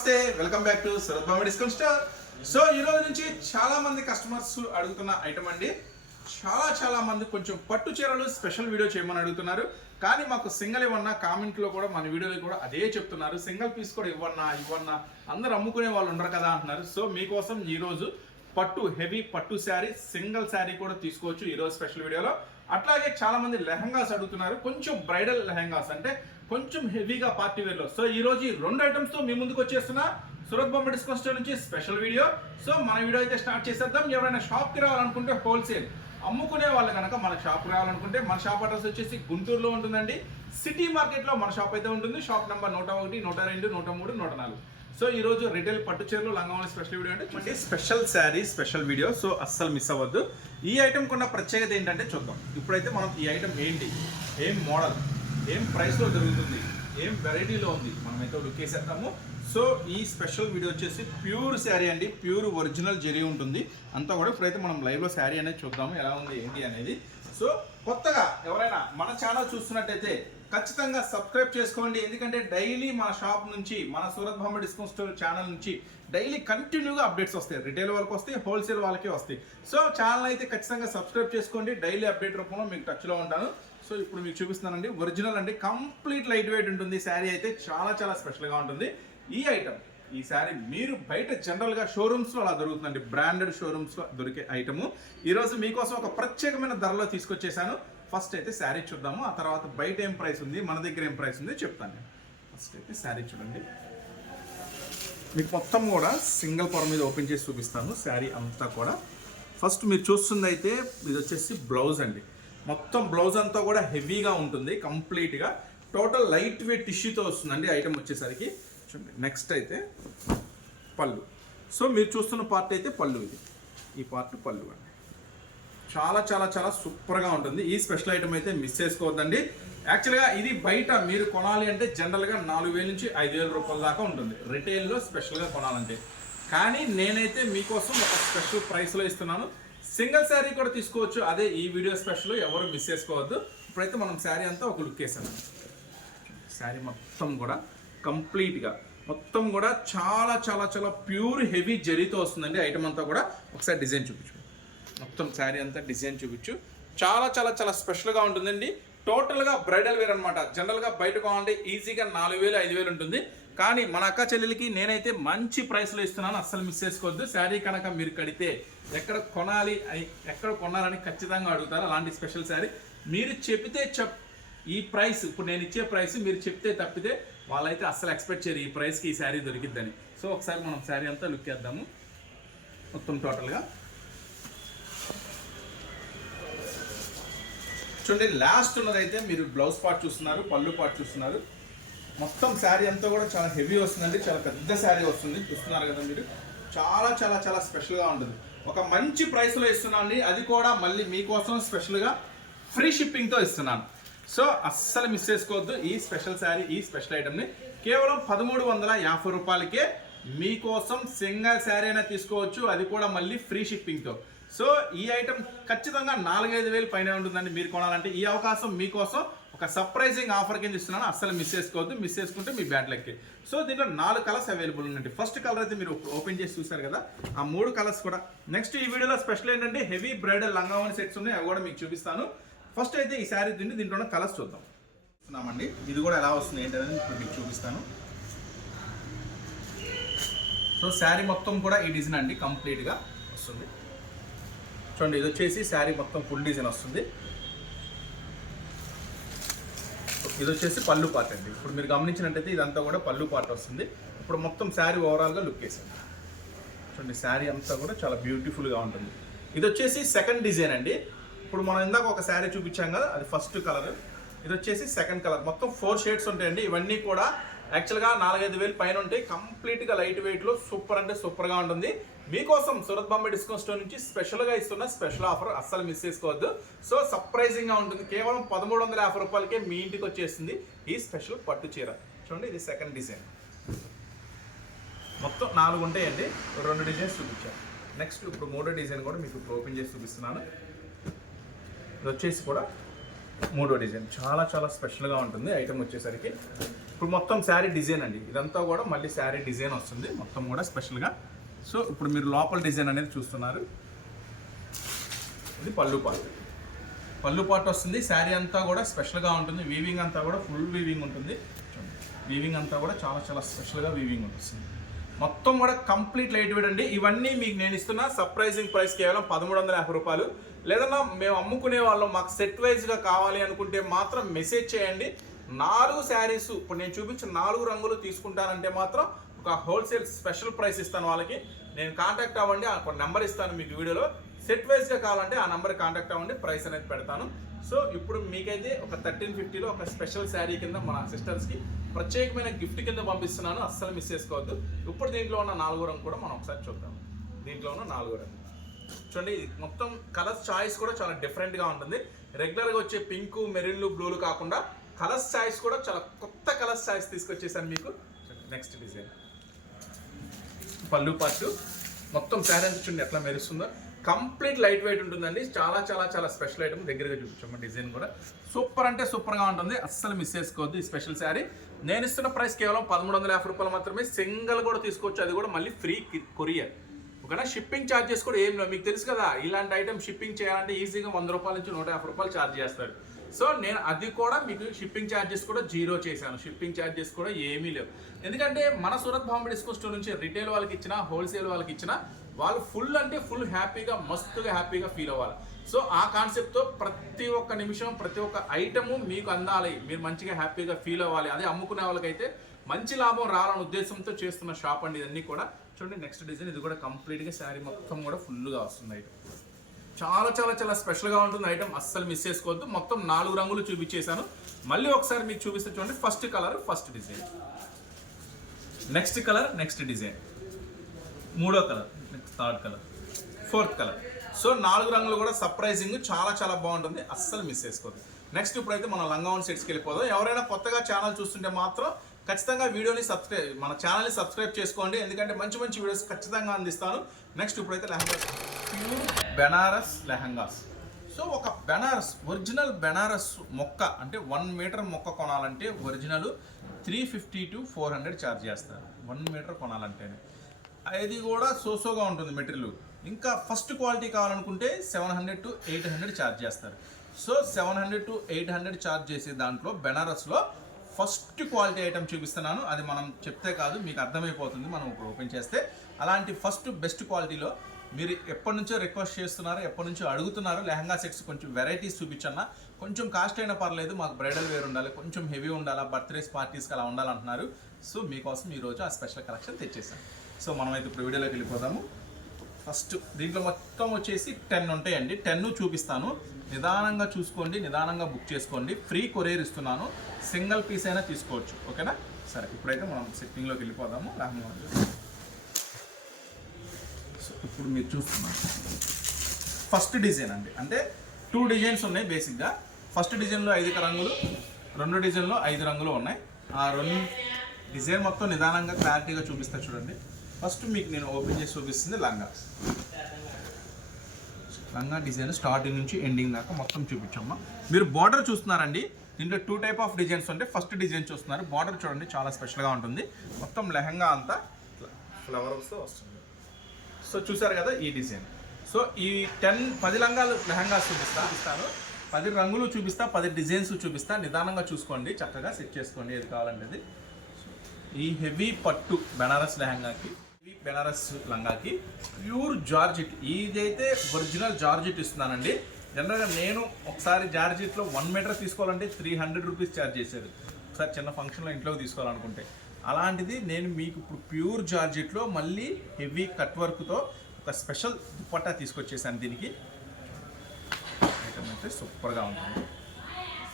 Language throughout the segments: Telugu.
నమస్తే, welcome back to Surat Bombay discount store. So ఈ రోజు నుంచి చాలా మంది కస్టమర్స్ అడుగుతున్న ఐటమ్ అండి. చాలా మంది కొంచెం పట్టు చీరలు స్పెషల్ వీడియో చేయమని అడుగుతున్నారు. కానీ మాకు సింగిల్ ఇవ్వన్నా, కామెంట్లో కూడా మన వీడియోలో కూడా అదే చెప్తున్నారు. సింగిల్ పీస్ కూడా ఇవ్వన్నా అందరు అమ్ముకునే వాళ్ళు ఉండరు కదా అంటున్నారు. సో మీకోసం ఈరోజు పట్టు హెవీ పట్టు శారీ, సింగిల్ శారీ కూడా తీసుకోవచ్చు ఈరోజు స్పెషల్ వీడియోలో. అట్లాగే చాలా మంది లెహంగాస్ అడుగుతున్నారు, కొంచెం బ్రైడల్ లెహంగాస్ అంటే కొంచెం హెవీగా పార్టీ వేర్లో. సో ఈ రోజు ఈ రెండు ఐటమ్స్ తో మీ ముందుకు వచ్చేస్తున్నా సూరత్ బాంబే డిస్కౌంట్ స్టోర్ నుంచి స్పెషల్ వీడియో. సో మన వీడియో అయితే స్టార్ట్ చేసేద్దాం. ఎవరైనా షాప్కి రావాలనుకుంటే హోల్సేల్ అమ్ముకునే వాళ్ళు కనుక మన షాప్కి రావాలనుకుంటే మన షాప్ అడ్రస్ వచ్చేసి గుంటూరులో ఉంటుందండి. సిటీ మార్కెట్లో మన షాప్ అయితే ఉంటుంది. Shop number 101, 102, 103, 104. సో ఈ రోజు రిటైల్ పట్టు చీరలు లంగావోని స్పెషల్ వీడియో అంటే special sari special video. So అస్సలు మిస్ అవ్వద్దు. ఈ ఐటమ్ కొన్న ప్రత్యేకత ఏంటంటే చూద్దాం. ఇప్పుడైతే మనం ఈ ఐటమ్ ఏంటి, ఏం మోడల్, ఏం ప్రైస్లో దొరుకుతుంది, ఏం వెరైటీలో ఉంది, మనమైతే లుక్ వేసేద్దాము. సో ఈ స్పెషల్ వీడియో వచ్చేసి ప్యూర్ శారీ అండి, ప్యూర్ ఒరిజినల్ జరీ ఉంటుంది అంతా కూడా. ఇప్పుడైతే మనం లైవ్లో శారీ అనేది చూద్దాము ఎలా ఉంది ఏంటి అనేది. సో కొత్తగా ఎవరైనా మన ఛానల్ చూస్తున్నట్టయితే ఖచ్చితంగా సబ్స్క్రైబ్ చేసుకోండి. ఎందుకంటే డైలీ మన షాప్ నుంచి, మన Surat Bombay discount store channel నుంచి డైలీ కంటిన్యూగా అప్డేట్స్ వస్తాయి. రిటైల్ వాళ్ళకి వస్తాయి, హోల్సేల్ వాళ్ళకి వస్తాయి. సో ఛానల్ అయితే ఖచ్చితంగా సబ్స్క్రైబ్ చేసుకోండి. డైలీ అప్డేట్ రూపంలో మీకు టచ్లో ఉంటాను. సో ఇప్పుడు మీకు చూపిస్తున్నానండి, ఒరిజినల్ అండి, కంప్లీట్ లైట్ వెయిట్ ఉంటుంది. శారీ అయితే చాలా స్పెషల్గా ఉంటుంది. ఈ ఐటమ్, ఈ శారీ మీరు బయట జనరల్గా షోరూమ్స్లో అలా దొరుకుతుందండి, బ్రాండెడ్ షోరూమ్స్లో దొరికే ఐటము. ఈరోజు మీకోసం ఒక ప్రత్యేకమైన ధరలో తీసుకొచ్చేసాను. ఫస్ట్ అయితే శారీ చూద్దాము, ఆ తర్వాత బయట ఏం ప్రైస్ ఉంది, మన దగ్గర ఏం ప్రైస్ ఉంది చెప్తాను నేను. ఫస్ట్ అయితే శారీ చూడండి. మీకు మొత్తం కూడా సింగిల్ పొర మీద ఓపెన్ చేసి చూపిస్తాను శారీ అంతా కూడా. ఫస్ట్ మీరు చూస్తుంది అయితే ఇది వచ్చేసి బ్లౌజ్ అండి. మొత్తం బ్లౌజ్ అంతా కూడా హెవీగా ఉంటుంది కంప్లీట్గా. టోటల్ లైట్ వెయిట్ టిష్యూతో వస్తుందండి ఐటమ్ వచ్చేసరికి. చూడండి, నెక్స్ట్ అయితే పళ్ళు. సో మీరు చూస్తున్న పార్ట్ అయితే పళ్ళు, ఇది ఈ పార్ట్ పళ్ళు అండి. చాలా సూపర్గా ఉంటుంది. ఈ స్పెషల్ ఐటమ్ అయితే మిస్ చేసుకోవద్దండి. యాక్చువల్గా ఇది బయట మీరు కొనాలి అంటే జనరల్గా 4,000 నుంచి 5,000 రూపాయల దాకా ఉంటుంది రిటైల్లో స్పెషల్గా కొనాలంటే. కానీ నేనైతే మీకోసం ఒక స్పెషల్ ప్రైస్లో ఇస్తున్నాను. సింగిల్ శారీ కూడా తీసుకోవచ్చు, అదే ఈ వీడియో స్పెషల్, ఎవరు మిస్ చేసుకోవద్దు. ఇప్పుడైతే మనం శారీ అంతా ఒక లుక్ వేసాను. శారీ మొత్తం కూడా కంప్లీట్గా మొత్తం కూడా చాలా ప్యూర్ హెవీ జరీతో వస్తుందండి ఐటమ్ అంతా కూడా. ఒకసారి డిజైన్ చూపించు, మొత్తం శారీ అంతా డిజైన్ చూపించు. చాలా స్పెషల్గా ఉంటుందండి. టోటల్గా బ్రైడల్ వేర్ అనమాట. జనరల్గా బయట కొనాలంటే ఈజీగా 4,000, 5,000 ఉంటుంది. కానీ మన అక్క చెల్లెలకి నేనైతే మంచి ప్రైస్లో ఇస్తున్నాను, అస్సలు మిస్ చేసుకోవద్దు. శారీ కనుక మీరు కడితే ఎక్కడ కొనాలని ఖచ్చితంగా అడుగుతారు. అలాంటి స్పెషల్ శారీ మీరు చెప్తే ఈ ప్రైస్, ఇప్పుడు నేను ఇచ్చే ప్రైస్ మీరు చెప్తే తప్పితే వాళ్ళైతే అస్సలు ఎక్స్పెక్ట్ చేయరు ఈ ప్రైస్కి ఈ శారీ దొరికిద్దని. సో ఒకసారి మనం శారీ అంతా లుక్ చేద్దాము మొత్తం టోటల్గా. చూడండి, లాస్ట్ ఉన్నదైతే మీరు బ్లౌజ్ పార్ట్ చూస్తున్నారు, పళ్ళు పార్ట్ చూస్తున్నారు. మొత్తం శారీ అంతా కూడా చాలా హెవీ వస్తుందండి, చాలా పెద్ద శారీ వస్తుంది. చూస్తున్నారు కదా మీరు. చాలా స్పెషల్గా ఉంటుంది. ఒక మంచి ప్రైస్లో ఇస్తున్నాను అండి, అది కూడా మళ్ళీ మీకోసం స్పెషల్గా ఫ్రీ షిప్పింగ్తో ఇస్తున్నాను. సో అస్సలు మిస్ చేసుకోవద్దు ఈ స్పెషల్ శారీ, ఈ స్పెషల్ ఐటమ్ని. కేవలం 1,350 రూపాయలకే మీకోసం సింగిల్ శారీ అయినా తీసుకోవచ్చు, అది కూడా మళ్ళీ ఫ్రీ షిప్పింగ్తో. సో ఈ ఐటమ్ ఖచ్చితంగా 4-5 వేలు పైన ఉంటుందండి మీరు కొనాలంటే. ఈ అవకాశం మీకోసం ఒక సర్ప్రైజింగ్ ఆఫర్ కింద ఇస్తున్నాను, అస్సలు మిస్ చేసుకోవద్దు. మిస్ చేసుకుంటే మీ బ్యాడ్ లక్కే. సో దీంట్లో 4 కలర్స్ అవైలబుల్ ఉన్నాయండి. ఫస్ట్ కలర్ అయితే మీరు ఓపెన్ చేసి చూసారు కదా, ఆ 3 కలర్స్ కూడా. నెక్స్ట్ ఈ వీడియోలో స్పెషల్ ఏంటంటే హెవీ బ్రైడల్ లంగావోని సెట్స్ ఉన్నాయి, అవి కూడా మీకు చూపిస్తాను. ఫస్ట్ అయితే ఈ శారీ దీంట్లో కలర్స్ చూద్దాం అండి. ఇది కూడా ఎలా వస్తుంది ఏంటనేది ఇప్పుడు మీకు చూపిస్తాను. సో శారీ మొత్తం కూడా ఈ డిజైన్ అండి కంప్లీట్గా వస్తుంది. చూడండి, ఇది వచ్చేసి శారీ మొత్తం ఫుల్ డిజైన్ వస్తుంది. ఇది వచ్చేసి పళ్ళు పార్ట్ అండి. ఇప్పుడు మీరు గమనించినట్టయితే ఇదంతా కూడా పళ్ళు పార్ట్ వస్తుంది. ఇప్పుడు మొత్తం శారీ ఓవరాల్గా లుక్ వేసింది. చూడండి, శారీ అంతా కూడా చాలా బ్యూటిఫుల్గా ఉంటుంది. ఇది వచ్చేసి సెకండ్ డిజైన్ అండి. ఇప్పుడు మనం ఇందాక ఒక శారీ చూపించాం కదా, అది ఫస్ట్ కలర్. ఇది వచ్చేసి సెకండ్ కలర్. మొత్తం 4 షేడ్స్ ఉంటాయండి. ఇవన్నీ కూడా యాక్చువల్గా 4-5 వేలు పైన ఉంటాయి. కంప్లీట్గా లైట్ వెయిట్లో సూపర్ అంటే సూపర్గా ఉంటుంది. మీకోసం సూరత్ బాంబే డిస్కౌంట్ స్టోర్ నుంచి స్పెషల్గా ఇస్తున్న స్పెషల్ ఆఫర్, అస్సలు మిస్ చేసుకోవద్దు. సో సర్ప్రైజింగ్గా ఉంటుంది. కేవలం 1,350 రూపాయలకే మీ ఇంటికి వచ్చేస్తుంది ఈ స్పెషల్ పట్టు చీర. చూడండి, ఇది సెకండ్ డిజైన్. మొత్తం 4 ఉంటాయండి, 2 డిజైన్స్ చూపించాను. నెక్స్ట్ ఇప్పుడు 3వ డిజైన్ కూడా మీకు ఓపెన్ చేసి చూపిస్తున్నాను. ఇది వచ్చేసి కూడా 3వ డిజైన్. చాలా స్పెషల్గా ఉంటుంది ఐటమ్ వచ్చేసరికి. ఇప్పుడు మొత్తం శారీ డిజైన్ అండి, ఇదంతా కూడా మళ్ళీ శారీ డిజైన్ వస్తుంది మొత్తం కూడా స్పెషల్గా. సో ఇప్పుడు మీరు లోపల డిజైన్ అనేది చూస్తున్నారు. ఇది పళ్ళు పాటు వస్తుంది. శారీ అంతా కూడా స్పెషల్గా ఉంటుంది. వీవింగ్ అంతా కూడా ఫుల్ వీవింగ్ ఉంటుంది. వీవింగ్ అంతా కూడా చాలా చాలా స్పెషల్గా వీవింగ్ ఉంటుంది. మొత్తం కూడా కంప్లీట్ లైట్ వెయిట్ అండి. ఇవన్నీ మీకు నేను ఇస్తున్న సర్ప్రైజింగ్ ప్రైస్ కేవలం 1350 రూపాయలు. లేదన్నా మేము అమ్ముకునే వాళ్ళం మాకు సెట్ వైజ్గా కావాలి అనుకుంటే మాత్రం మెసేజ్ చేయండి. 4 శారీస్ ఇప్పుడు నేను చూపించిన 4 రంగులు తీసుకుంటానంటే మాత్రం ఒక హోల్సేల్ స్పెషల్ ప్రైస్ ఇస్తాను వాళ్ళకి. నేను కాంటాక్ట్ అవ్వండి, ఒక నెంబర్ ఇస్తాను మీకు వీడియోలో. సెట్ వైజ్గా కావాలంటే ఆ నెంబర్ కాంటాక్ట్ అవ్వండి, ప్రైస్ అనేది పెడతాను. సో ఇప్పుడు మీకైతే ఒక 1350లో ఒక స్పెషల్ శారీ కింద మన సిస్టర్స్కి ప్రత్యేకమైన గిఫ్ట్ కింద పంపిస్తున్నాను, అస్సలు మిస్ చేసుకోవద్దు. ఇప్పుడు దీంట్లో ఉన్న 4 రంగు కూడా మనం ఒకసారి చూద్దాం. దీంట్లో ఉన్న 4 రంగు చూడండి. మొత్తం కలర్స్ చాయిస్ కూడా చాలా డిఫరెంట్గా ఉంటుంది. రెగ్యులర్గా వచ్చే పింక్, మెరిన్లు, బ్లూలు కాకుండా కలర్స్ చాయిస్ కూడా చాలా కొత్త కలర్స్ చాయిస్ తీసుకొచ్చేసాను మీకు. నెక్స్ట్ డిజైన్ పళ్ళు పాటు మొత్తం శారీ అంతా చూడండి ఎట్లా మెరుస్తుందో. కంప్లీట్ లైట్ వెయిట్ ఉంటుందండి. చాలా చాలా చాలా స్పెషల్ ఐటమ్. దగ్గరగా చూపించాము. డిజైన్ కూడా సూపర్ అంటే సూపర్గా ఉంటుంది, అస్సలు మిస్ చేసుకోవద్దు ఈ స్పెషల్ శారీ. నేను ఇస్తున్న ప్రైస్ కేవలం 1350 రూపాయలు మాత్రమే. సింగిల్ కూడా తీసుకోవచ్చు, అది కూడా మళ్ళీ ఫ్రీ కొరియర్. ఓకేనా? షిప్పింగ్ ఛార్జెస్ కూడా ఏం లేవు. మీకు తెలుసు కదా, ఇలాంటి ఐటమ్ షిప్పింగ్ చేయాలంటే ఈజీగా 100 రూపాయల నుంచి 150 రూపాయలు ఛార్జ్ చేస్తాడు. సో నేను అది కూడా మీకు షిప్పింగ్ ఛార్జెస్ కూడా 0 చేశాను. షిప్పింగ్ ఛార్జెస్ కూడా ఏమీ లేవు. ఎందుకంటే మన సూరత్ బాంబే డిస్కౌంట్ స్టోర్ నుంచి రిటైల్ వాళ్ళకి ఇచ్చినా, హోల్సేల్ వాళ్ళకి ఇచ్చినా వాళ్ళు ఫుల్ అంటే ఫుల్ హ్యాపీగా, మస్తుగా హ్యాపీగా ఫీల్ అవ్వాలి. సో ఆ కాన్సెప్ట్తో ప్రతి ఒక్క నిమిషం, ప్రతి ఒక్క ఐటము మీకు అందాలి, మీరు మంచిగా హ్యాపీగా ఫీల్ అవ్వాలి. అదే అమ్ముకునే వాళ్ళకైతే మంచి లాభం రావాలనే ఉద్దేశంతో చేస్తున్న షాప్ అండి ఇదన్నీ కూడా. చూడండి నెక్స్ట్ డిజైన్. ఇది కూడా కంప్లీట్గా శారీ మొత్తం కూడా ఫుల్గా వస్తుంది ఐటమ్. చాలా చాలా చాలా స్పెషల్గా ఉంటుంది ఐటమ్, అస్సలు మిస్ చేసుకోవద్దు. మొత్తం 4 రంగులు చూపించేశాను. మళ్ళీ ఒకసారి మీకు చూపిస్తే చూడండి. First colour, first design, next colour, next design, మూడో colour, next third colour, fourth colour. So 4 రంగులు కూడా సర్ప్రైజింగ్, చాలా చాలా బాగుంటుంది, అస్సలు మిస్ చేసుకోవద్దు. నెక్స్ట్ ఇప్పుడైతే మనం లంగావన్ సెట్స్కి వెళ్ళిపోదాం. ఎవరైనా కొత్తగా ఛానల్ చూస్తుంటే మాత్రం ఖచ్చితంగా వీడియోని మన ఛానల్ని సబ్స్క్రైబ్ చేసుకోండి, ఎందుకంటే మంచి మంచి వీడియోస్ ఖచ్చితంగా అందిస్తాను. నెక్స్ట్ ఇప్పుడైతే లెహంగాస్, ప్యూర్ బెనారస్ లెహంగాస్. సో ఒక బెనారస్, ఒరిజినల్ బెనారస్ మొక్క అంటే 1 మీటర్ మొక్క కొనాలంటే ఒరిజినల్ 350 to 400 ఛార్జ్ చేస్తారు 1 మీటర్ కొనాలంటేనే. అది కూడా సోసోగా ఉంటుంది మెటీరియల్. ఇంకా ఫస్ట్ క్వాలిటీ కావాలనుకుంటే 700 to 800 ఛార్జ్ చేస్తారు. సో 700 to 800 ఛార్జ్ చేసే దాంట్లో బెనారస్లో ఫస్ట్ క్వాలిటీ ఐటమ్ చూపిస్తున్నాను. అది మనం చెప్తే కాదు, మీకు అర్థమైపోతుంది మనం ఇప్పుడు ఓపెన్ చేస్తే. అలాంటి ఫస్ట్ బెస్ట్ క్వాలిటీలో మీరు ఎప్పటి నుంచో రిక్వెస్ట్ చేస్తున్నారు, ఎప్పటి నుంచో అడుగుతున్నారు లెహంగా సెట్స్ కొంచెం వెరైటీస్ చూపించన్నా, కొంచెం కాస్ట్ అయినా పర్లేదు, మాకు బ్రైడల్ వేర్ ఉండాలి, కొంచెం హెవీ ఉండాలా, బర్త్డేస్ పార్టీస్కి అలా ఉండాలంటున్నారు. సో మీకోసం ఈరోజు ఆ స్పెషల్ కలెక్షన్ తెచ్చేసాను. సో మనమైతే ఇప్పుడు వీడియోలోకి వెళ్ళిపోదాము. ఫస్ట్ దీంట్లో మొత్తం వచ్చేసి 10 ఉంటాయండి. 10 చూపిస్తాను, నిదానంగా చూసుకోండి, నిదానంగా బుక్ చేసుకోండి. ఫ్రీ కొరియర్ ఇస్తున్నాను, సింగిల్ పీస్ అయినా తీసుకోవచ్చు. ఓకేనా? సరే ఇప్పుడైతే మనం సెట్టింగ్లోకి వెళ్ళిపోదాము. సో ఇప్పుడు మీరు చూస్తున్నారు ఫస్ట్ డిజైన్ అండి. అంటే 2 డిజైన్స్ ఉన్నాయి బేసిక్గా. ఫస్ట్ డిజైన్లో 5 రంగులు, 2 డిజైన్లో 5 రంగులు ఉన్నాయి. ఆ 2 డిజైన్ మొత్తం నిదానంగా క్లారిటీగా చూపిస్తా చూడండి. ఫస్ట్ మీకు నేను ఓపెన్ చేసి చూపిస్తుంది లంగా డిజైన్ స్టార్టింగ్ నుంచి ఎండింగ్ దాకా మొత్తం చూపించమ్మా. మీరు బార్డర్ చూస్తున్నారండి, దీంట్లో 2 టైప్ ఆఫ్ డిజైన్స్ ఉంటాయి. ఫస్ట్ డిజైన్ చూస్తున్నారు, బార్డర్ చూడండి చాలా స్పెషల్గా ఉంటుంది. మొత్తం లెహంగా అంతా ఫ్లవర్స్తో వస్తుంది. సో చూసారు కదా ఈ డిజైన్. సో ఈ 10 లంగాలు లెహంగా చూపిస్తాను, 10 రంగులు చూపిస్తా, 10 డిజైన్స్ చూపిస్తా. నిదానంగా చూసుకోండి, చక్కగా సెట్ చేసుకోండి ఏది కావాలంటే. ఈ హెవీ పట్టు బెనారస్ లెహంగాకి, బెనారస్ లంగాకి ప్యూర్ జార్జిట్, ఇదైతే ఒరిజినల్ జార్జిట్ ఇస్తున్నానండి. జనరల్గా నేను ఒకసారి జార్జిట్లో 1 మీటర్ తీసుకోవాలంటే 300 రూపీస్ ఛార్జ్ చేశారు, ఒకసారి చిన్న ఫంక్షన్లో ఇంట్లోకి తీసుకోవాలనుకుంటే. అలాంటిది నేను మీకు ఇప్పుడు ప్యూర్ జార్జిట్లో మళ్ళీ హెవీ కట్ వర్క్తో ఒక స్పెషల్ దుపట్టా తీసుకొచ్చేసాను. దీనికి ఐటమ్ అయితే సూపర్గా ఉంటుంది.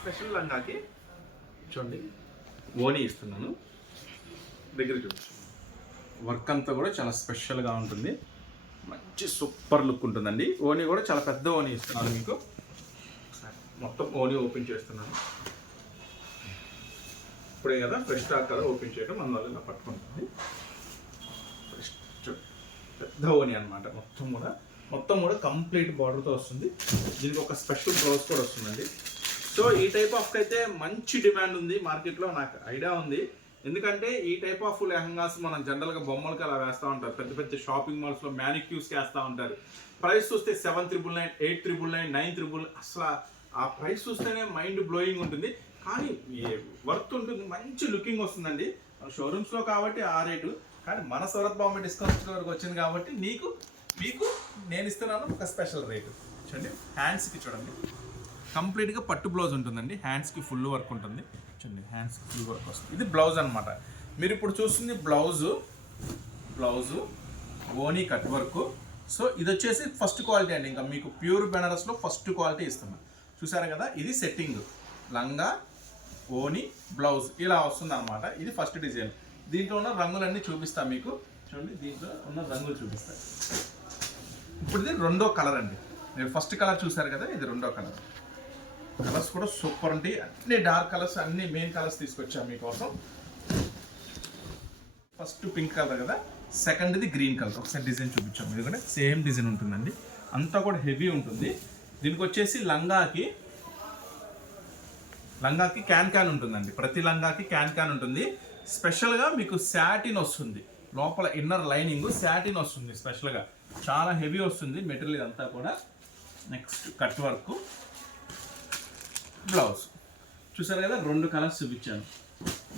స్పెషల్ లంగాకి చూడండి ఓనీ ఇస్తున్నాను, దగ్గర చూడండి. వర్క్ అంతా కూడా చాలా స్పెషల్గా ఉంటుంది, మంచి సూపర్ లుక్ ఉంటుందండి. ఓనీ కూడా చాలా పెద్ద ఓనీ ఇస్తున్నాను మీకు. మొత్తం ఓనీ ఓపెన్ చేస్తున్నాను. ఇప్పుడే కదా ఫ్రెష్ స్టాక్ కదా ఓపెన్ చేయడం, అందువల్ల ఇలా పట్టుకుంటుంది. పెద్ద ఓనీ అనమాట. మొత్తం కూడా కంప్లీట్ బార్డర్తో వస్తుంది. దీనికి ఒక స్పెషల్ బ్లౌజ్ కూడా వస్తుందండి. సో ఈ టైప్ ఆఫ్ అయితే మంచి డిమాండ్ ఉంది మార్కెట్లో, నాకు ఐడియా ఉంది. ఎందుకంటే ఈ టైప్ ఆఫ్ లెహంగాస్ మనం జనరల్గా బొమ్మలకి అలా వేస్తూ ఉంటారు, పెద్ద పెద్ద షాపింగ్ మాల్స్లో మ్యానిక్యూస్కి వేస్తూ ఉంటారు. ప్రైస్ చూస్తే 7,999, 8,999, 9,000, అసలు ఆ ప్రైస్ చూస్తేనే మైండ్ బ్లోయింగ్ ఉంటుంది. కానీ వర్త్ ఉంటుంది, మంచి లుకింగ్ వస్తుందండి. షోరూమ్స్లో కాబట్టి ఆ రేటు, కానీ మన సూరత్ బాంబే డిస్కౌంట్ స్టోర్కి వచ్చింది కాబట్టి మీకు నేను ఇస్తున్నాను ఒక స్పెషల్ రేటు. చూడండి, హ్యాండ్స్కి చూడండి కంప్లీట్గా పట్టు బ్లౌజ్ ఉంటుందండి, హ్యాండ్స్కి ఫుల్ వర్క్ ఉంటుంది. చూడండి, హ్యాండ్స్కి ఫుల్ వర్క్ వస్తుంది. ఇది బ్లౌజ్ అనమాట. మీరు ఇప్పుడు చూస్తుంది బ్లౌజు ఓనీ కట్ వర్క్. సో ఇది వచ్చేసి ఫస్ట్ క్వాలిటీ అండి, ఇంకా మీకు ప్యూర్ బెనారస్లో ఫస్ట్ క్వాలిటీ ఇస్తున్నాను. చూసారా కదా, ఇది సెట్టింగ్ లంగా ఓనీ బ్లౌజ్ ఇలా వస్తుంది అనమాట. ఇది ఫస్ట్ డిజైన్. దీంట్లో ఉన్న రంగులన్నీ చూపిస్తాను మీకు. చూడండి, దీంట్లో ఉన్న రంగులు చూపిస్తాను. ఇప్పుడు ఇది రెండో కలర్ అండి. మీరు ఫస్ట్ కలర్ చూసారు కదా, ఇది రెండో కలర్. కలర్స్ కూడా సూపర్ ఉంటాయి, అన్ని డార్క్ కలర్స్, అన్ని మెయిన్ కలర్స్ తీసుకొచ్చాము మీకోసం. ఫస్ట్ పింక్ కలర్ కదా, సెకండ్ది గ్రీన్ కలర్. ఒకసారి డిజైన్ చూపించాము, ఇది కూడా సేమ్ డిజైన్ ఉంటుందండి, అంతా కూడా హెవీ ఉంటుంది. దీనికి వచ్చేసి లంగాకి క్యాన్ ఉంటుందండి. ప్రతి లంగాకి క్యాన్ ఉంటుంది. స్పెషల్గా మీకు శాటిన్ వస్తుంది, లోపల ఇన్నర్ లైనింగ్ శాటిన్ వస్తుంది స్పెషల్గా, చాలా హెవీ వస్తుంది మెటీరియల్ ఇదంతా కూడా. నెక్స్ట్ కట్ వర్క్ బ్లౌజ్ చూసారు కదా, రెండు కలర్స్ చూపించాను.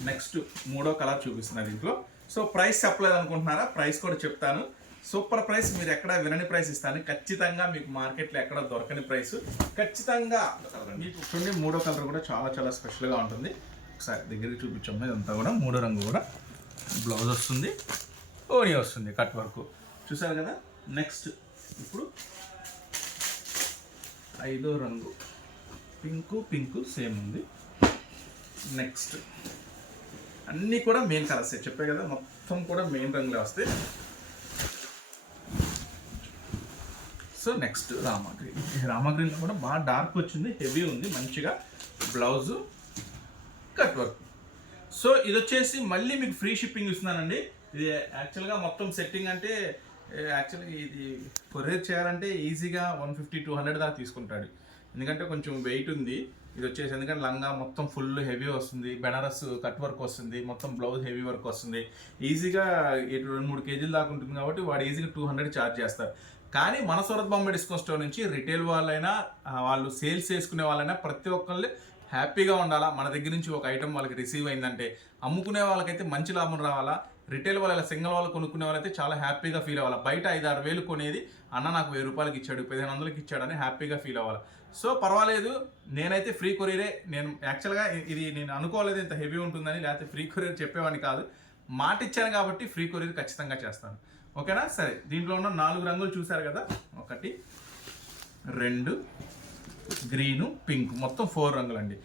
నెక్స్ట్ మూడో కలర్ చూపిస్తున్నారు దీంట్లో. సో ప్రైస్ చెప్పలేదు అనుకుంటున్నారా, ప్రైస్ కూడా చెప్తాను. సూపర్ ప్రైస్, మీరు ఎక్కడ వినని ప్రైస్ ఇస్తాను ఖచ్చితంగా. మీకు మార్కెట్లో ఎక్కడ దొరకని ప్రైస్ ఖచ్చితంగా. మీకు చూడండి, మూడో కలర్ కూడా చాలా చాలా స్పెషల్గా ఉంటుంది. ఒకసారి దగ్గరికి చూపించాము. ఇదంతా కూడా మూడో రంగు కూడా బ్లౌజ్ వస్తుంది, ఓనీ వస్తుంది, కట్ వర్క్ చూసారు కదా. నెక్స్ట్ ఇప్పుడు ఐదో రంగు పింకు సేమ్ ఉంది. నెక్స్ట్ అన్నీ కూడా మెయిన్ కలర్స్ చెప్పే కదా, మొత్తం కూడా మెయిన్ రంగులే వస్తాయి. సో నెక్స్ట్ రామా గ్రీన్లో కూడా బాగా డార్క్ వచ్చింది, హెవీ ఉంది మంచిగా. Blouse cut work. సో ఇది వచ్చేసి మళ్ళీ మీకు ఫ్రీ షిప్పింగ్ ఇస్తున్నానండి. ఇది యాక్చువల్గా మొత్తం సెట్టింగ్ అంటే యాక్చువల్గా ఇది కొరియర్ చేయాలంటే ఈజీగా 150-200 దాకా తీసుకుంటాడు, ఎందుకంటే కొంచెం వెయిట్ ఉంది ఇది వచ్చేసి. ఎందుకంటే లంగా మొత్తం ఫుల్ హెవీ వస్తుంది, బెనారస్ కట్ వర్క్ వస్తుంది, మొత్తం బ్లౌజ్ హెవీ వర్క్ వస్తుంది. ఈజీగా 2-3 కేజీలు దాకా ఉంటుంది కాబట్టి వాడు ఈజీగా 200 ఛార్జ్ చేస్తారు. కానీ మన సూరత్ బాంబే డిస్కౌంట్ స్టోర్ నుంచి రిటైల్ వాళ్ళైనా వాళ్ళు సేల్స్ చేసుకునే వాళ్ళైనా ప్రతి ఒక్కళ్ళు హ్యాపీగా ఉండాలా. మన దగ్గర నుంచి ఒక ఐటమ్ వాళ్ళకి రిసీవ్ అయిందంటే అమ్ముకునే వాళ్ళకైతే మంచి లాభం రావాలా, రిటైల్ వాళ్ళ సింగిల్ వాళ్ళు కొనుక్కునే వాళ్ళైతే చాలా హ్యాపీగా ఫీల్ అవ్వాలి. బయట 5-6 వేలు కొనేది అన్న నాకు 1000 రూపాయలకి ఇచ్చాడు, 1500కి ఇచ్చాడని హ్యాపీగా ఫీల్ అవ్వాలి. సో పర్వాలేదు, నేనైతే ఫ్రీ కొరియరే. నేను యాక్చువల్గా ఇది నేను అనుకోలేదు ఇంత హెవీ ఉంటుందని, లేకపోతే ఫ్రీ కొరియర్ చెప్పేవాడిని కాదు. మాట ఇచ్చాను కాబట్టి ఫ్రీ కొరియర్ ఖచ్చితంగా చేస్తాను, ఓకేనా. సరే, దీంట్లో ఉన్న 4 రంగులు చూసారు కదా, 1 2 గ్రీను పింక్, మొత్తం 4 రంగులు అండి.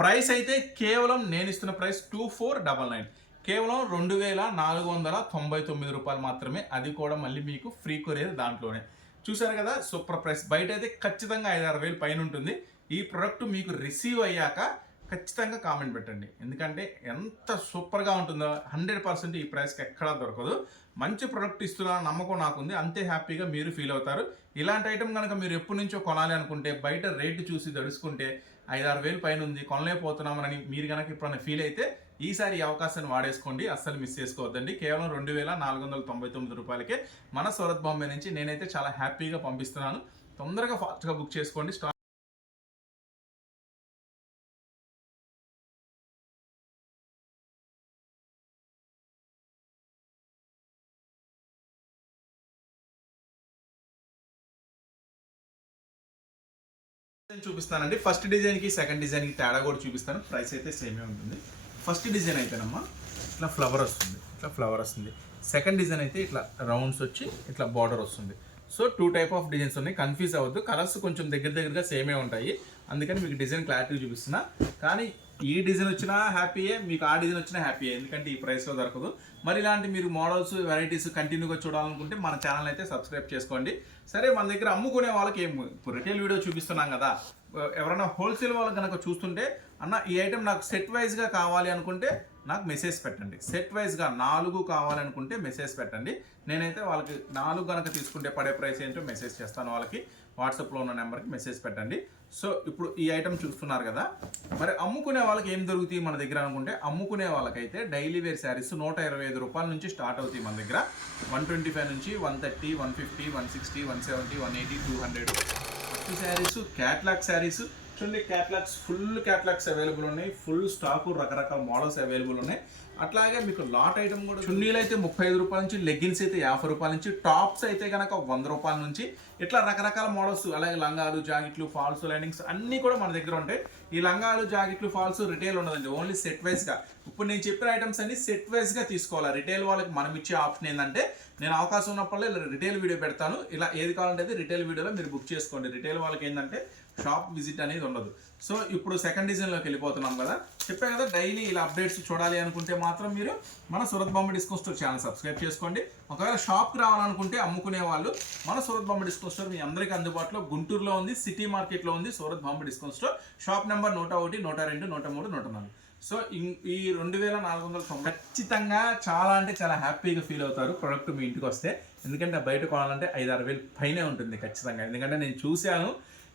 ప్రైస్ అయితే కేవలం నేను ఇస్తున్న ప్రైస్ 2499, కేవలం 2499 రూపాయలు మాత్రమే. అది కూడా మళ్ళీ మీకు ఫ్రీ కొరియర్ దాంట్లోనే. చూసారు కదా, సూపర్ ప్రైస్. బయట అయితే ఖచ్చితంగా 5-6 వేలు పైన ఉంటుంది. ఈ ప్రోడక్ట్ మీకు రిసీవ్ అయ్యాక ఖచ్చితంగా కామెంట్ పెట్టండి, ఎందుకంటే ఎంత సూపర్గా ఉంటుందో 100% ఈ ప్రైస్కి ఎక్కడా దొరకదు. మంచి ప్రోడక్ట్ ఇస్తున్నా నమ్మకం నాకుంది, అంతే హ్యాపీగా మీరు ఫీల్ అవుతారు. ఇలాంటి ఐటమ్ కనుక మీరు ఎప్పటి నుంచో కొనాలి అనుకుంటే, బయట రేటు చూసి దడుచుకుంటే 5-6 వేలు పైన ఉంది కొనలేకపోతున్నామని మీరు కనుక ఎప్పుడైనా ఫీల్ అయితే ఈసారి ఈ అవకాశాన్ని వాడేసుకోండి, అస్సలు మిస్ చేసుకోవద్దండి. కేవలం 2499 రూపాయలకే మన సూరత్ బాంబే నుంచి నేనైతే చాలా హ్యాపీగా పంపిస్తున్నాను. తొందరగా ఫాస్ట్గా బుక్ చేసుకోండి. చూపిస్తానండి. ఫస్ట్ డిజైన్కి సెకండ్ డిజైన్కి తేడా కూడా చూపిస్తాను. ప్రైస్ అయితే సేమే ఉంటుంది. ఫస్ట్ డిజైన్ అయితేనమ్మా ఇట్లా ఫ్లవర్ వస్తుంది, సెకండ్ డిజైన్ అయితే ఇట్లా రౌండ్స్ వచ్చి ఇట్లా బార్డర్ వస్తుంది. సో 2 టైప్ ఆఫ్ డిజైన్స్ ఉన్నాయి, కన్ఫ్యూజ్ అవ్వద్దు. కలర్స్ కొంచెం దగ్గరగా సేమే ఉంటాయి, అందుకని మీకు డిజైన్ క్లారిటీ చూపిస్తున్నా. కానీ ఈ డిజైన్ వచ్చినా హ్యాపీయే, మీకు ఆ డిజైన్ వచ్చినా హ్యాపీయే, ఎందుకంటే ఈ ప్రైస్లో దొరకదు. మరి ఇలాంటి మీరు మోడల్స్ వెరైటీస్ కంటిన్యూగా చూడాలనుకుంటే మన ఛానల్ అయితే సబ్స్క్రైబ్ చేసుకోండి. సరే, మన దగ్గర అమ్ముకునే వాళ్ళకి ఇప్పుడు రిటైల్ వీడియో చూపిస్తున్నాం కదా, ఎవరైనా హోల్సేల్ వాళ్ళు కనుక చూస్తుంటే అన్న ఈ ఐటెం నాకు సెట్ వైజ్గా కావాలి అనుకుంటే నాకు మెసేజ్ పెట్టండి. సెట్ వైజ్గా 4 కావాలనుకుంటే మెసేజ్ పెట్టండి. నేనైతే వాళ్ళకి 4 కనుక తీసుకుంటే పడే ప్రైస్ ఏంటో మెసేజ్ చేస్తాను. వాళ్ళకి వాట్సాప్లో ఉన్న నెంబర్కి మెసేజ్ పెట్టండి. సో ఇప్పుడు ఈ ఐటమ్ చూస్తున్నారు కదా, మరి అమ్ముకునే వాళ్ళకి ఏం దొరుకుతాయి మన దగ్గర అనుకుంటే, అమ్ముకునే వాళ్ళకైతే డైలీ వేర్ శారీస్ 125 రూపాయల నుంచి స్టార్ట్ అవుతాయి మన దగ్గర. 125 నుంచి 130, 150, 160, 170, 180, 200 పట్టు శారీస్, క్యాట్లాగ్ శారీస్ చూడండి. క్యాట్లాగ్స్, ఫుల్ క్యాట్లాగ్స్ అవైలబుల్ ఉన్నాయి. ఫుల్ స్టాకు, రకరకాల మోడల్స్ అవైలబుల్ ఉన్నాయి. అట్లాగే మీకు లాట్ ఐటమ్ కూడా, చున్నీలు అయితే 35 రూపాయల నుంచి, లెగ్గిన్స్ అయితే 50 రూపాయల నుంచి, టాప్స్ అయితే కనుక 100 రూపాయల నుంచి, ఇట్లా రకరకాల మోడల్స్. అలాగే లంగాలు, జాకెట్లు, ఫాల్స్, లైనింగ్స్ అన్నీ కూడా మన దగ్గర ఉంటాయి. ఈ లంగాలు, జాకెట్లు, ఫాల్స్ రిటైల్ ఉండదండి, ఓన్లీ సెట్ వైజ్గా. ఇప్పుడు నేను చెప్పిన ఐటమ్స్ అన్ని సెట్ వైజ్గా తీసుకోవాలి. రిటైల్ వాళ్ళకి మనం ఇచ్చే ఆప్షన్ ఏంటంటే, నేను అవకాశం ఉన్నప్పుడు ఇలా రిటైల్ వీడియో పెడతాను. ఇలా ఏది కావాలంటే రిటైల్ వీడియోలో మీరు బుక్ చేసుకోండి. రిటైల్ వాళ్ళకి ఏంటంటే షాప్ విజిట్ అనేది ఉండదు. సో ఇప్పుడు సెకండ్ డిజైన్లోకి వెళ్ళిపోతున్నాం కదా, చెప్పే కదా డైలీ ఇలా అప్డేట్స్ చూడాలి అనుకుంటే మాత్రం మీరు మన Surat Bombay discount store channel subscribe చేసుకోండి. ఒకవేళ షాప్కి రావాలనుకుంటే అమ్ముకునే వాళ్ళు మన సూరత్ బాంబే డిస్కౌంట్ స్టోర్ మీ అందరికీ అందుబాటులో గుంటూరులో ఉంది, సిటీ మార్కెట్లో ఉంది Surat Bombay discount store. Shop number 101, 102, 103, 104. So ఈ 2490 ఖచ్చితంగా చాలా అంటే చాలా హ్యాపీగా ఫీల్ అవుతారు ప్రోడక్ట్ మీ ఇంటికి వస్తే. ఎందుకంటే బయట కొనాలంటే 5-6 వేలు పైనే ఉంటుంది ఖచ్చితంగా, ఎందుకంటే నేను చూశాను.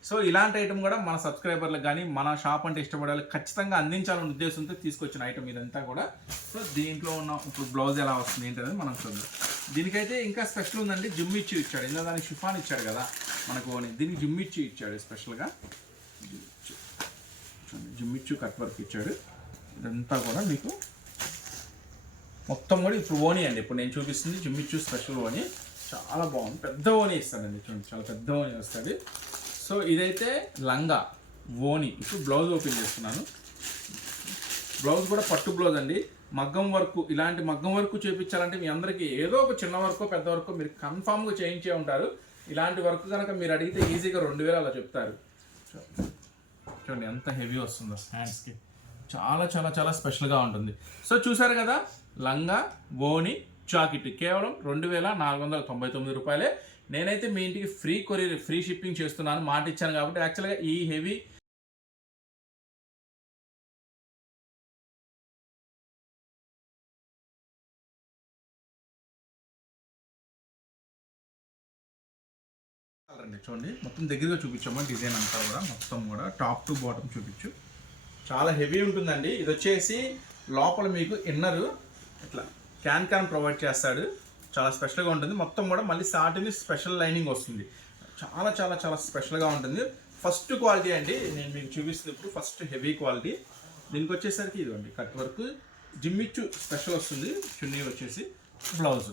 సో ఇలాంటి ఐటమ్ కూడా మన సబ్స్క్రైబర్లకు కానీ మన షాప్ అంటే ఇష్టపడాలి ఖచ్చితంగా అందించాలనే ఉద్దేశంతో తీసుకొచ్చిన ఐటమ్ ఇదంతా కూడా. సో దీంట్లో ఉన్న ఇప్పుడు బ్లౌజ్ ఎలా వస్తుంది ఏంటనేది మనం చూద్దాం. దీనికైతే ఇంకా స్పెషల్ ఉందండి, జిమ్మిచ్చి ఇచ్చాడు. ఇందులో దానికి షిఫాన్ ఇచ్చాడు కదా మనకు, దీనికి జిమ్మిచ్చి ఇచ్చాడు స్పెషల్గా. జిమ్మిచ్చు కట్ వర్క్ ఇచ్చాడు. ఇదంతా కూడా మీకు మొత్తం కూడా ఇప్పుడు ఓనీ అండి. ఇప్పుడు నేను చూపిస్తుంది జిమ్మిచ్చు స్పెషల్ ఓనీ, చాలా బాగుంది. పెద్ద ఓనీ ఇస్తాడండి చూడండి, చాలా పెద్ద ఓనీ వస్తుంది. సో ఇదైతే లంగా ఓనీ. ఇప్పుడు బ్లౌజ్ ఓపెన్ చేస్తున్నాను. బ్లౌజ్ కూడా పట్టు బ్లౌజ్ అండి, మగ్గం వర్క్. ఇలాంటి మగ్గం వర్క్ చేయించాలంటే మీ అందరికీ ఏదో ఒక చిన్న వర్క్ పెద్ద వర్క్ మీరు కన్ఫామ్గా చేయించే ఉంటారు. ఇలాంటి వర్క్ కనుక మీరు అడిగితే ఈజీగా 2000 అలా చెప్తారు. చూడండి ఎంత హెవీ వస్తుందో హ్యాండ్స్కి, చాలా చాలా చాలా స్పెషల్గా ఉంటుంది. సో చూసారు కదా, లంగా ఓనీ జాకెట్ కేవలం 2499 రూపాయలే. నేనైతే మీ ఇంటికి ఫ్రీ కొరియర్, ఫ్రీ షిప్పింగ్ చేస్తున్నాను, మాట ఇచ్చాను కాబట్టి. యాక్చువల్గా ఈ హెవీ చూడండి, మొత్తం దగ్గరగా చూపించాము డిజైన్ అంతా కూడా, మొత్తం కూడా టాప్ టు బాటమ్ చూపించు. చాలా హెవీ ఉంటుందండి. ఇది వచ్చేసి లోపల మీకు ఇన్నర్ ఇట్లా క్యాన్ ప్రొవైడ్ చేస్తాడు, చాలా స్పెషల్గా ఉంటుంది. మొత్తం కూడా మళ్ళీ సాటిన్ స్పెషల్ లైనింగ్ వస్తుంది. చాలా చాలా చాలా స్పెషల్గా ఉంటుంది. ఫస్ట్ క్వాలిటీ అండి నేను మీకు చూపిస్తుంది ఇప్పుడు. First heavy quality. దీనికి వచ్చేసరికి ఇదిగోండి కట్ వర్క్, జిమ్మిచ్చు స్పెషల్ వస్తుంది. చున్నీ వచ్చేసి బ్లౌజ్.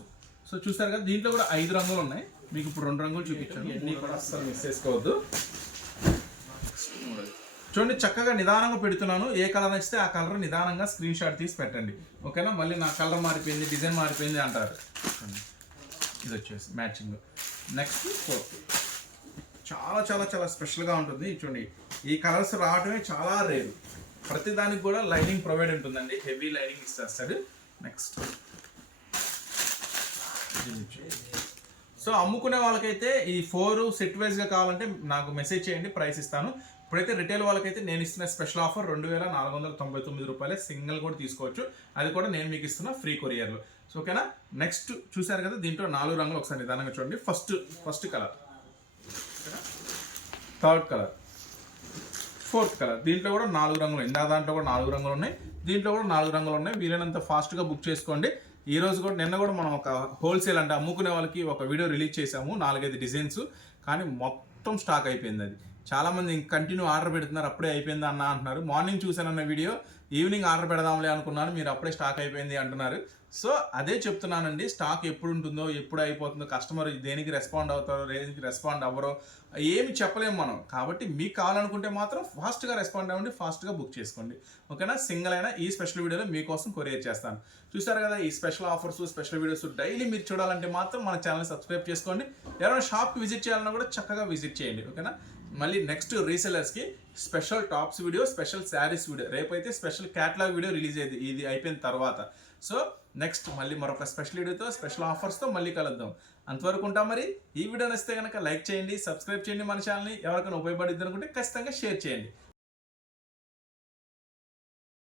సో చూసారు కదా, దీంట్లో కూడా 5 రంగులు ఉన్నాయి. మీకు ఇప్పుడు 2 రంగులు చూపించాను, ఎన్ని కూడా అస్సలు మిస్ చేసుకోవద్దు. చూడండి చక్కగా నిదానంగా పెడుతున్నాను. ఏ కలర్ నచ్చితే ఆ కలర్ నిదానంగా స్క్రీన్ షాట్ తీసి పెట్టండి, ఓకేనా? మళ్ళీ నా కలర్ మారిపోయింది, డిజైన్ మారిపోయింది అంటారు. ఇది వచ్చేసి మ్యాచింగ్. నెక్స్ట్ ఫోర్త్, చాలా చాలా చాలా స్పెషల్గా ఉంటుంది. చూడండి ఈ కలర్స్ రావడమే చాలా రేరు. ప్రతి దానికి కూడా లైనింగ్ ప్రొవైడ్ ఉంటుందండి, హెవీ లైనింగ్ ఇస్తాడు. నెక్స్ట్ సో అమ్ముకునే వాళ్ళకైతే ఈ 4 సెట్ వైజ్గా కావాలంటే నాకు మెసేజ్ చేయండి, ప్రైస్ ఇస్తాను. ఇప్పుడైతే రిటైల్ వాళ్ళకైతే నేను ఇస్తున్న స్పెషల్ ఆఫర్ 2499 రూపాయలే. సింగిల్ కూడా తీసుకోవచ్చు, అది కూడా నేను మీకు ఇస్తున్న ఫ్రీ కొరియర్లో. సో ఓకేనా? నెక్స్ట్ చూసారు కదా, దీంట్లో 4 రంగులు ఒకసారి నిదానంగా చూడండి. First colour, third colour, fourth colour. దీంట్లో కూడా 4 రంగులు, ఇందా దాంట్లో కూడా 4 రంగులు ఉన్నాయి, దీంట్లో కూడా 4 రంగులు ఉన్నాయి. వీలైనంత ఫాస్ట్గా బుక్ చేసుకోండి. ఈ రోజు కూడా, నిన్న కూడా మనం ఒక హోల్సేల్ అంటే అమ్ముకునే వాళ్ళకి ఒక వీడియో రిలీజ్ చేసాము, 4-5 డిజైన్స్, కానీ మొత్తం స్టాక్ అయిపోయింది. అది చాలామంది కంటిన్యూ ఆర్డర్ పెడుతున్నారు, అప్పుడే అయిపోయింది అన్న అంటున్నారు. మార్నింగ్ చూసానన్న వీడియో, ఈవినింగ్ ఆర్డర్ పెడదాంలే అనుకున్నాను, మీరు అప్పుడే స్టాక్ అయిపోయింది అంటున్నారు. సో అదే చెప్తున్నానండి, స్టాక్ ఎప్పుడు ఉంటుందో, ఎప్పుడు అయిపోతుందో, కస్టమర్ దేనికి రెస్పాండ్ అవుతారో, దేనికి రెస్పాండ్ అవ్వరో ఏమి చెప్పలేము మనం. కాబట్టి మీకు కావాలనుకుంటే మాత్రం ఫాస్ట్గా రెస్పాండ్ అవ్వండి, ఫాస్ట్గా బుక్ చేసుకోండి, ఓకేనా? సింగిల్ అయినా ఈ స్పెషల్ వీడియోలో మీకోసం కొరియర్ చేస్తాను. చూసారు కదా, ఈ special offers, special videos daily మీరు చూడాలంటే మాత్రం మన ఛానల్ సబ్స్క్రైబ్ చేసుకోండి. ఎవరైనా షాప్కి విజిట్ చేయాలన్నా కూడా చక్కగా విజిట్ చేయండి, ఓకేనా? మళ్ళీ నెక్స్ట్ రీసెలర్స్కి special tops video, special saris video, రేపైతే స్పెషల్ క్యాటలాగ్ వీడియో రిలీజ్ అయ్యింది ఇది అయిపోయిన తర్వాత. సో నెక్స్ట్ మళ్ళీ మరొక స్పెషల్ వీడియోతో, స్పెషల్ ఆఫర్స్తో మళ్ళీ కలుద్దాం. అంతవరకు ఉంటాం. మరి ఈ వీడియో నచ్చితే కనుక లైక్ చేయండి, సబ్స్క్రైబ్ చేయండి మన ఛానల్ని. ఎవరికైనా ఉపయోగపడుద్ది అనుకుంటే ఖచ్చితంగా షేర్ చేయండి.